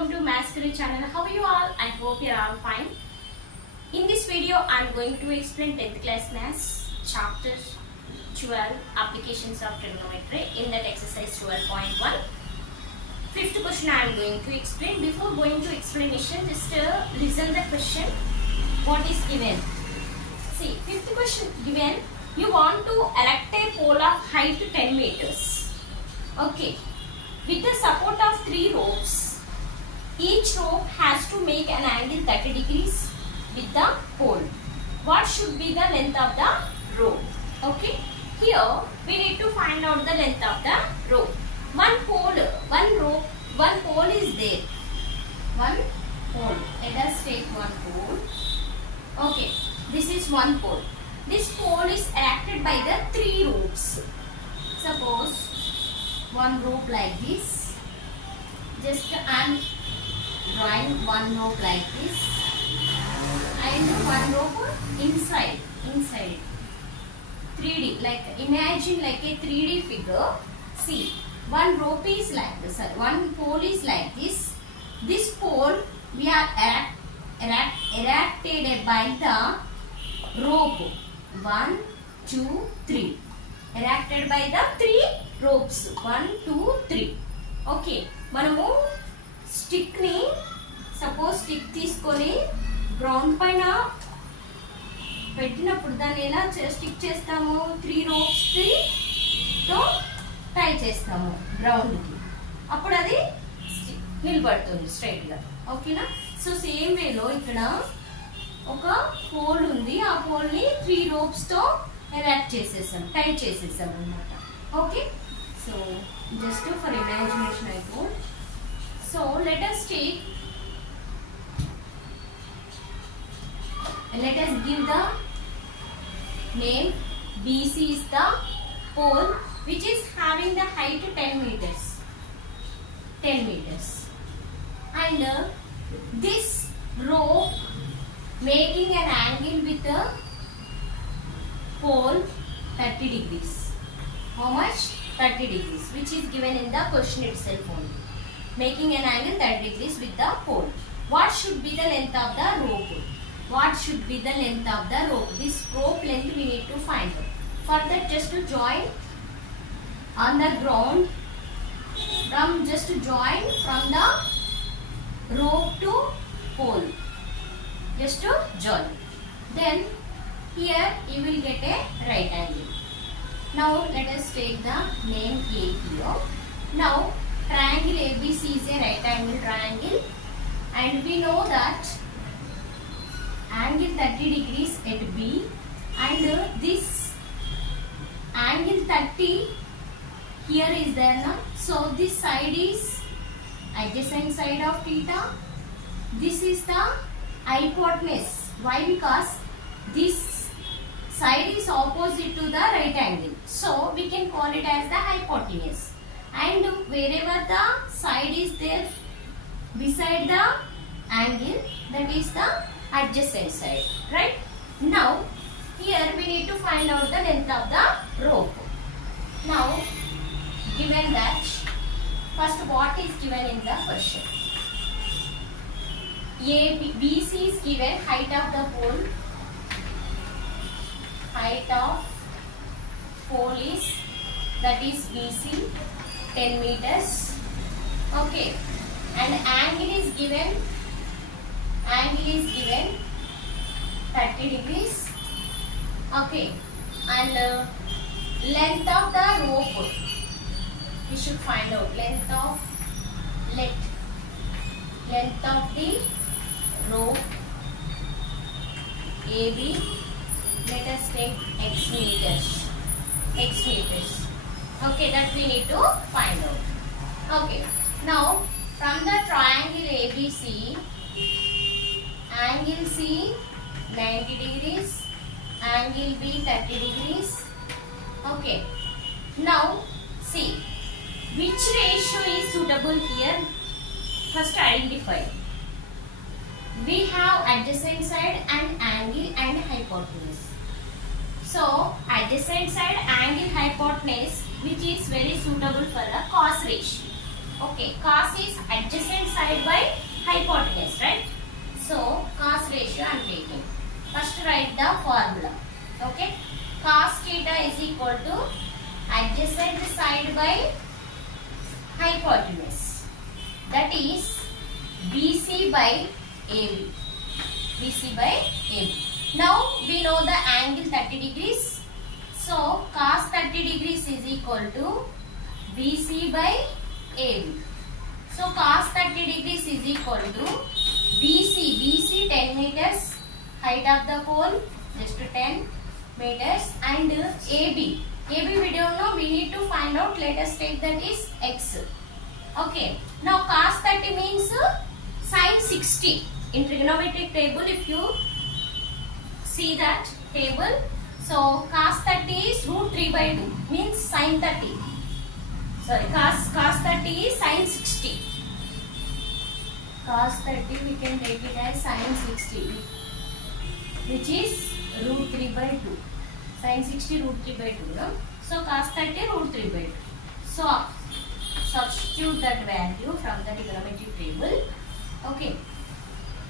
welcome to Maths Guru channel. How are you all? I hope you are all fine. In this video, I am going to explain 10th class Maths chapter 12 applications of trigonometry in that exercise 12.1. Fifth question I am going to explain. Before going to explanation, just listen the question. What is given? See, fifth question given. You want to erect a pole of height 10 meters. Okay. With the support of 3 ropes, each rope has to make an angle 30 degrees with the pole. What should be the length of the rope? Okay. Here we need to find out the length of the rope. One pole is there. One pole. Let us take one pole. Okay. This is one pole. This pole is erected by the 3 ropes. Suppose one rope like this. Just I am drawing one rope like this, and one rope inside 3D, like imagine like a 3D figure. See, one rope is like this, one pole is like this. This pole we are erected by the rope 1, 2, 3. Erected by the 3 ropes 1, 2, 3. Okay, మనము stick ని suppose stick తీసుకొని ground పైన పెట్టినప్పుడు దాన్ని ఎలా stick చేస్తాము? 3 ropes తో టై చేస్తాము గ్రౌండ్ కి. అప్పుడు అది నిలబడుతుంది స్ట్రైట్ గా. ఓకేనా? సో సేమ్ వేలో ఇక్కడ ఒక పోల్ ఉంది. ఆ పోల్ ని 3 ropes తో erect చేసేసాం, టై చేసేసాం అన్నమాట. Okay, so just for imagination I told. So let us give the name. BC is the pole which is having the height 10 meters. And this rope making an angle with the pole 30 degrees. How much? 30 degrees, which is given in the question itself only. Making an angle 30 degrees with the pole. What should be the length of the rope? What should be the length of the rope? This rope length we need to find out. For that, just to join on the ground, just to join from the rope to pole. Just to join. Then here you will get a right angle. Now let us take the name A here. Now triangle ABC is a right angle triangle, and we know that angle 30 degrees at B, and this angle 30 here is there now. So this side is adjacent side of theta. This is the hypotenuse. Why? Because this side is opposite to the right angle, so we can call it as the hypotenuse. And wherever the side is there beside the angle, that is the adjacent side, right? Now here we need to find out the length of the rope. Now given that, first what is given in the question? BC is given height of the pole. Height of pole is, that is BC, 10 meters. Okay, and angle is given 30 degrees. Okay, and length of the rope we should find out. Length of the rope AB, let us take x meters. Okay, that we need to find out. Okay, now from the triangle ABC, angle C 90 degrees, angle B 30 degrees. Okay, now see which ratio is suitable here. First identify. We have adjacent side and angle and hypotenuse. So adjacent side, angle, hypotenuse, which is very suitable for the cos ratio. Okay, cos is adjacent side by hypotenuse, right? So cos ratio I am taking. First write the formula. Okay, cos theta is equal to adjacent side by hypotenuse. That is BC by AB. BC by AB. Now we know the angle 30 degrees. So cos 30 degrees is equal to BC by AB. So cos 30 degrees is equal to BC 10 meters, height of the pole just 10 meters, and AB we don't know, we need to find out. Let us take that is X. Okay, now cos 30 means sin 60. In trigonometric table, if you see that table, so cos 30 is root 3 by 2 means sin 30. Sorry, cos 30 is sin 60. Cos 30 we can take it as sin 60, which is root 3 by 2. Sin 60 root 3 by 2. No? So cos 30 root 3 by 2. So substitute that value from the trigonometric table. Okay.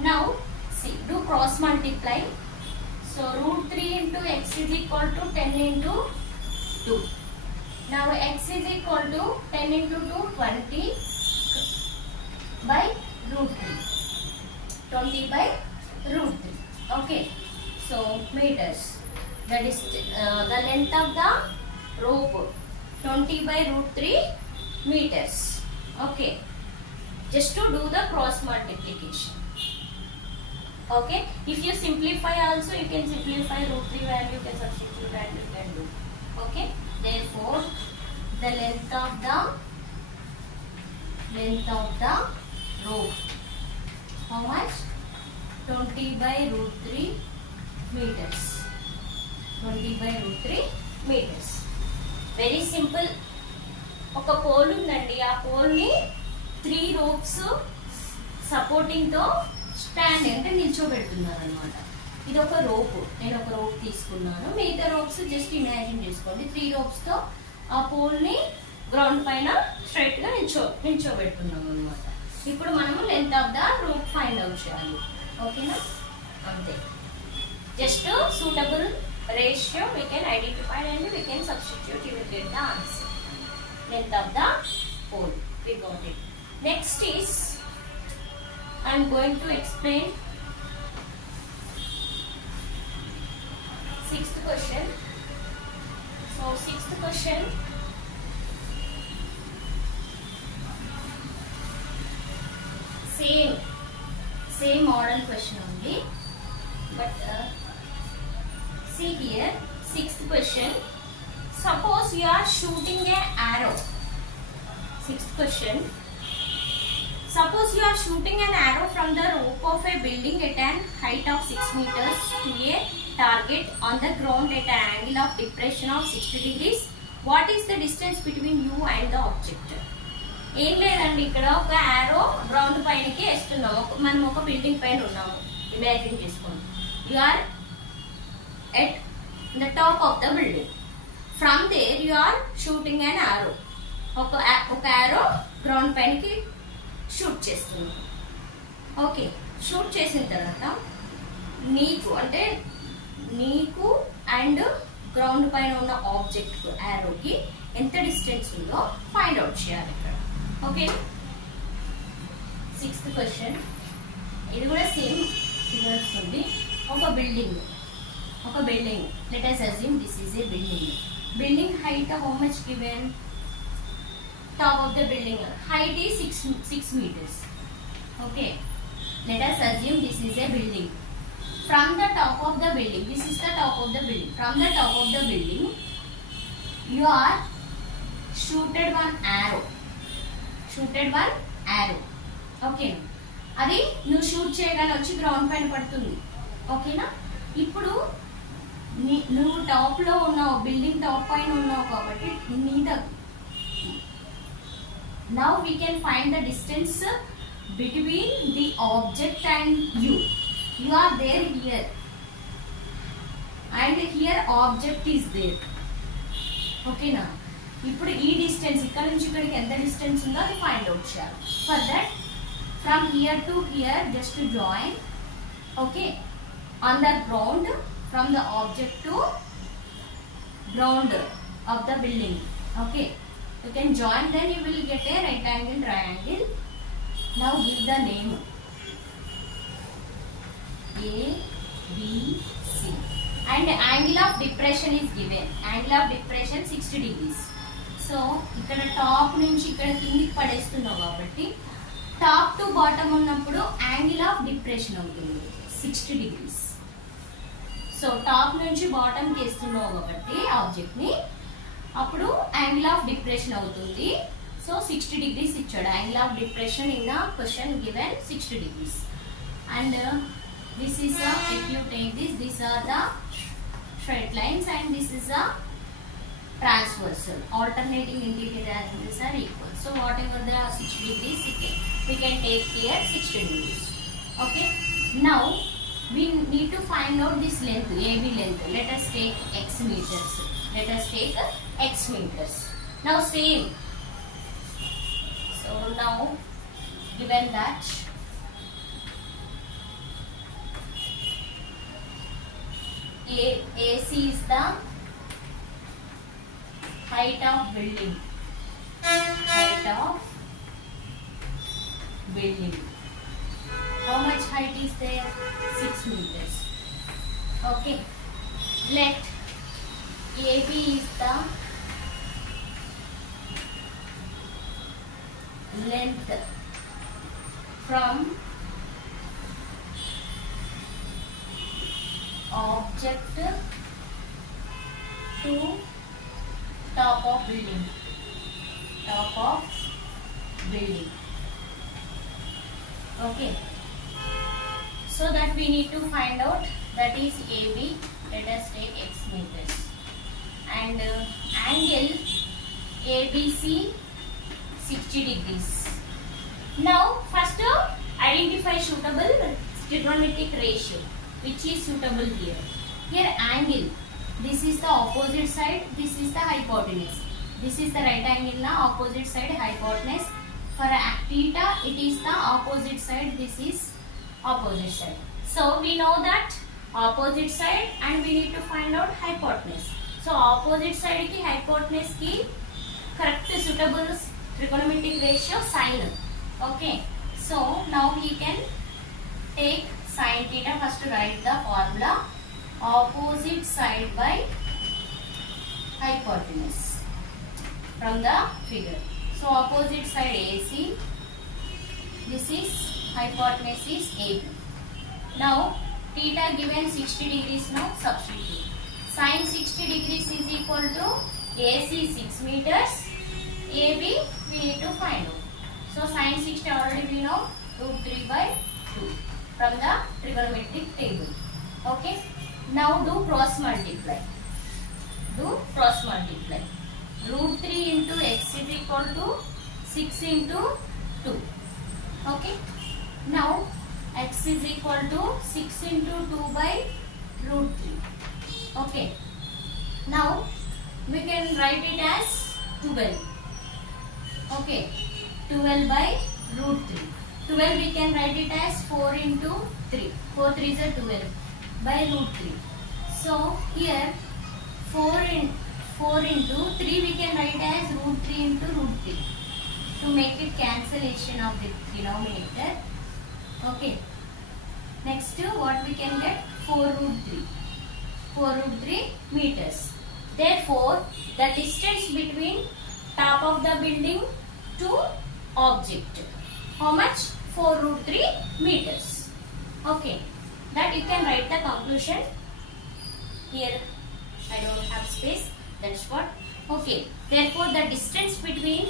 Now see, do cross multiply. So root 3 into x is equal to 10 into 2. Now x is equal to 10 into 2, 20 by root 3. 20 by root 3. Okay. So meters. That is the length of the rope. 20 by root 3 meters. Okay. Just to do the cross multiplication. Okay. If you simplify also, you can simplify root 3 value, you can substitute value, you can do. Okay. Therefore, the length of the rope. How much? 20 by root 3 meters. 20 by root 3 meters. Very simple. ఒక pole ఉందండి, ఆ pole ని 3 ropes supporting తో stand అంటే నిల్చోబెడుతున్నారు అన్నమాట. ఇది ఒక rope, నేను ఒక రోప్ తీసుకున్నాను. మిగతా రోప్స్ జస్ట్ ఇమాజిన్ చేసుకోండి. 3 ropes తో ఆ పోల్ ని గ్రౌండ్ పైన స్ట్రైట్ గా నిల్చోబెడుతున్నాం అన్నమాట. ఇప్పుడు మనము length of the rope find out చేయాలి. ఓకేనా? అంతే. Just suitable ratio we can identify and we can substitute, you will get the answer. Length of the pole, we got it. Next is I am going to explain 6th question. So 6th question, same model question only, but see here, 6th question. Suppose you are shooting an arrow. 6th question. Suppose you are shooting an arrow from the rope of a building at an height of 6 meters to a target on the ground at an angle of depression of 60 degrees. What is the distance between you and the object? ఏం లేదండి, ఇక్కడ ఒక ఆరో ground పైనకి వేస్తున్నాము. మనం ఒక building పైన ఉన్నాము. ఇమాజిన్ చేసుకోండి. You are at the top of the building. From there you are shooting an arrow. ఒక arrow ground పైనకి షూట్ చేస్తున్నాం. ఓకే, షూట్ చేసిన తర్వాత నీకు అండ్ గ్రౌండ్ పైన ఉన్న ఆబ్జెక్ట్ ఆరోకి ఎంత డిస్టెన్స్ ఉందో ఫైండ్ అవుట్ చేయాలి ఇక్కడ. Okay, 6th question. ఇది కూడా సేమ్ వస్తుంది. ఒక building, let us assume this is a building height of how much given? Top of the building height is 6 meters. Okay, let us assume this is a building. From the top of the building, this is the top of the building. From the top of the building you are shooted one arrow. Okay, అది నువ్వు shoot చేయగానే వచ్చి ground పైన పడుతుంది. ఓకేనా? ఇప్పుడు నువ్వు top లో ఉన్నావు, బిల్డింగ్ టాప్ పైన ఉన్నావు కాబట్టి now we can find the distance between the object and you. You are there here and here object is there. Okay na? ఇప్పుడు ఈ డిస్టెన్స్ ఇక్కడ నుంచి ఇక్కడికి ఎంత డిస్టెన్స్ ఉందో అది ఫైండ్ అవుట్ చేయాలి. For that from here to hear just join, okay, on the ground from the object to ground of the building. Okay, you can join, then you will get a right angle triangle. Now give the name A, B, C, and angle of depression is given. Angle of depression 60 degrees. So ఇక్కడ top నుంచి ఇక్కడ కిందికి పడేస్తున్నావు కాబట్టి top to bottom ఉన్నప్పుడు angle of depression అవుతుంది 60 degrees. So top నుంచి bottom కి వేస్తున్నావు కాబట్టి ఆబ్జెక్ట్ ని, అప్పుడు యాంగిల్ ఆఫ్ డిప్రెషన్ అవుతుంది. సో 60 degrees ఇచ్చాడు. Angle of depression in the question given 60 degrees. And this is if you take this are the straight lines and this is the transversal. Alternating interior angles are equal. So whatever the 60 degrees we can take here 60 degrees. Okay. Now we need to find out this length, AB length. Let us take x meters. Let us take x meters. Now same. So now given that AC is the height of building. Height of building. How much height is there? 6 meters. Okay. Let AB is the length from object to top of building. Top of building. Okay. So that we need to find out, that is AB. Let us take x meters. And angle ABC 60 degrees. Now first identify suitable trigonometric ratio which is suitable here. Here angle, this is the opposite side, this is the hypotenuse. This is the right angle na opposite side hypotenuse. For theta it is the opposite side, this is opposite side. So we know that opposite side and we need to find out hypotenuse. So opposite side ki hypotenuse ki correct suitable trigonometric ratio sin. Okay. So now we can take sin theta. First write the formula opposite side by hypotenuse from the figure. So opposite side AC, this is hypotenuse is AB. Now theta given 60 degrees, now substitute. Sin 60 degrees is equal to AC 6 meters, AB we need to find out. So sin 60 already we know, √3 by 2 from the trigonometric table. Okay. Now do cross multiply. Do cross multiply. √3 into x is equal to 6 into 2. Okay. Now x is equal to 6 into 2 by √3. Okay. Now we can write it as 12. Okay. 12 by √3. 12 we can write it as 4 into 3. 4 3s are 12 by √3. So here 4 into 3 we can write as √3 into √3 to make it cancellation of the denominator. Okay. Next what we can get? 4√3. 4√3 meters. Therefore the distance between top of the building to object, how much? 4√3 meters. Okay. That you can write the conclusion. Here I don't have space, that's what. Okay. Therefore the distance between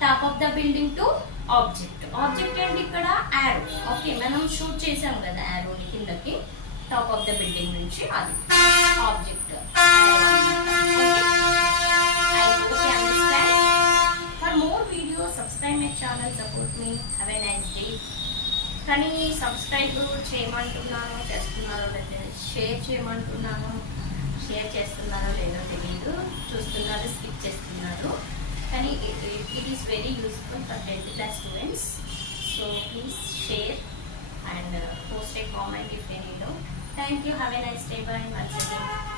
top of the building to object. Object and ikkada arrow. Okay. Manam shoot chesam kada arrow ni kindaki. Top of the building nunchi adi object. Okay. I hope you understand. For more videos subscribe my channel, support me. Have a nice day. కానీ subscribe చేయమంటున్నాను, చేస్తున్నారో లేదో, share చేయమంటున్నాను, share చేస్తున్నారో లేదో తెలియదు, చూస్తున్నారు, skip చేస్తున్నారు. కానీ it is very useful for 10th class students. So please share and post a comment if any doubt. Thank you. Have a nice day. Bye once again.